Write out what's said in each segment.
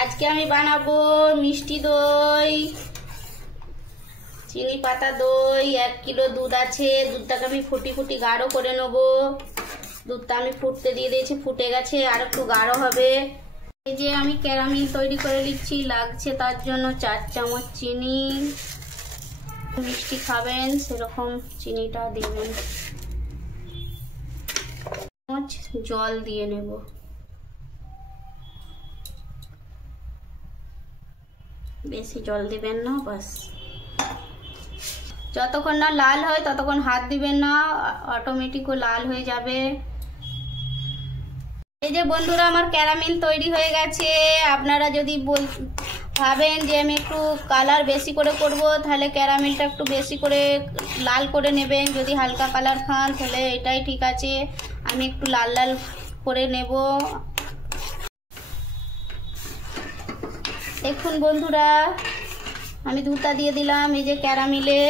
আজকে আমি বানাবো মিষ্টি দই, চিনি পাতা দই। 1 কিলো দুধ আছে, দুধটাকে আমি ফুটি গাঢ় করে নেব। দুধটা আমি ফুটতে দিয়ে দিয়েছি, ফুটে গেছে, আর একটু গাঢ় হবে। এই যে আমি ক্যারামেল তৈরি করে নিচ্ছি, লাগছে তার জন্য 4 চামচ চিনি। মিষ্টি খাবেন সেরকম চিনিটা দেবেন। জল দিয়ে নেব। বেশি জল দিবেন না, বাস। যতক্ষণ না লাল হয় ততক্ষণ হাত দিবেন না, অটোমেটিক লাল হয়ে যাবে। এই যে বন্ধুরা, আমার ক্যারামেল তৈরি হয়ে গেছে। আপনারা যদি ভাবেন যে আমি একটু কালার বেশি করে করব, তাহলে ক্যারামেলটা একটু বেশি করে লাল করে নেবেন। যদি হালকা কালার খান তাহলে এটাই ঠিক আছে। আমি একটু লাল লাল করে নেব। দেখুন বন্ধুরা, আমি দুধটা দিয়ে দিলাম এই যে ক্যারামেলে।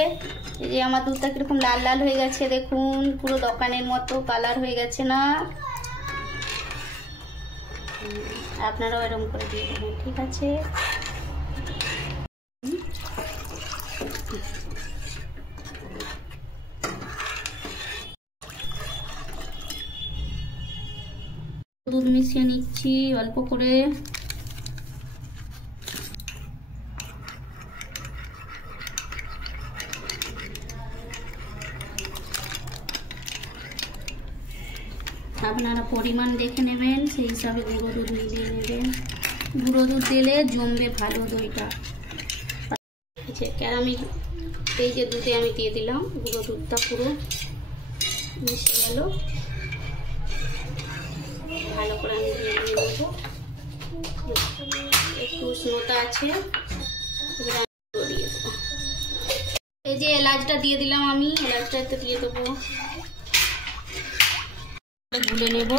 এই যে আমার দুধটা কিরকম লাল লাল হয়ে গেছে, দেখুন পুরো দোকানের মতো কালার হয়ে গেছে না? আপনারাও এরকম করে দিয়ে দেবেন, ঠিক আছে? দুধ মিশিয়ে নিচ্ছি অল্প করে। আপনারা পরিমাণ দেখে নেবেন, সেই হিসাবে গুঁড়ো দুধ মিলিয়ে নেবেন। গুঁড়ো দুধ দিলে জমবে ভালো দইটা। আচ্ছা, ক্যারামেল এই যে দুধে আমি দিয়ে দিলাম, গুঁড়ো দুধটা পুরো মিশে গেল। ভালো করে আমি দিয়ে নেবো। একটু উষ্ণতা আছে, এবার আমি দিয়ে দেবো। এই যে এলাচটা দিয়ে দিলাম, আমি এলাচটা একটু দিয়ে দেবো, গুলে নেব।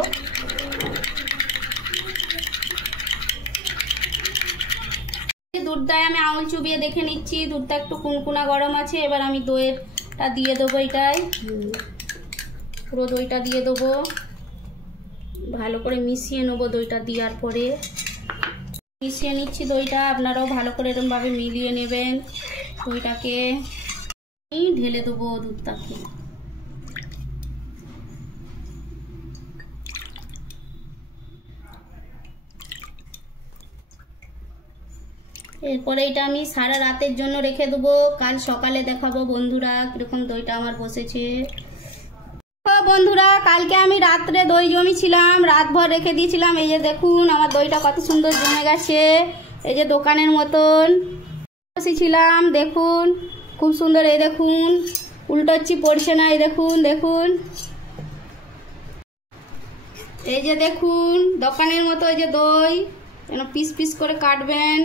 দুধটায় আমি আঙুল চুবিয়ে দেখে নিচ্ছি, দুধটা একটু কুনকুনা গরম আছে। এবার আমি দইটা দিয়ে দেবো, এটাই পুরো দইটা দিয়ে দেবো। ভালো করে মিশিয়ে নেবো দইটা দেওয়ার পরে। মিশিয়ে নিচ্ছি দইটা, আপনারাও ভালো করে এরকমভাবে মিলিয়ে নেবেন দইটাকে। ঢেলে দেবো দুধটাকে। এরপরে এটা আমি সারা রাতের জন্য রেখে দেবো, কাল সকালে দেখাবো বন্ধুরা কিরকম দইটা আমার বসেছে। বন্ধুরা, কালকে আমি রাত্রে দই জমিয়েছিলাম, রাতভর রেখে দিয়েছিলাম। এই যে দেখুন আমার দইটা কত সুন্দর জমে গেছে, এই যে দোকানের মতন বসেছিলাম। দেখুন খুব সুন্দর। এই দেখুন উল্টোচ্ছি, পড়ছে না। এই দেখুন, দেখুন এই যে দেখুন দোকানের মতো এই যে দই, পিস পিস করে কাটবেন।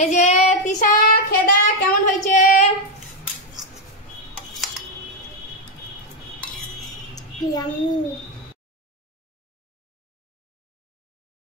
এই যে তিশা, খেদা কেমন হয়েছে? Yummy.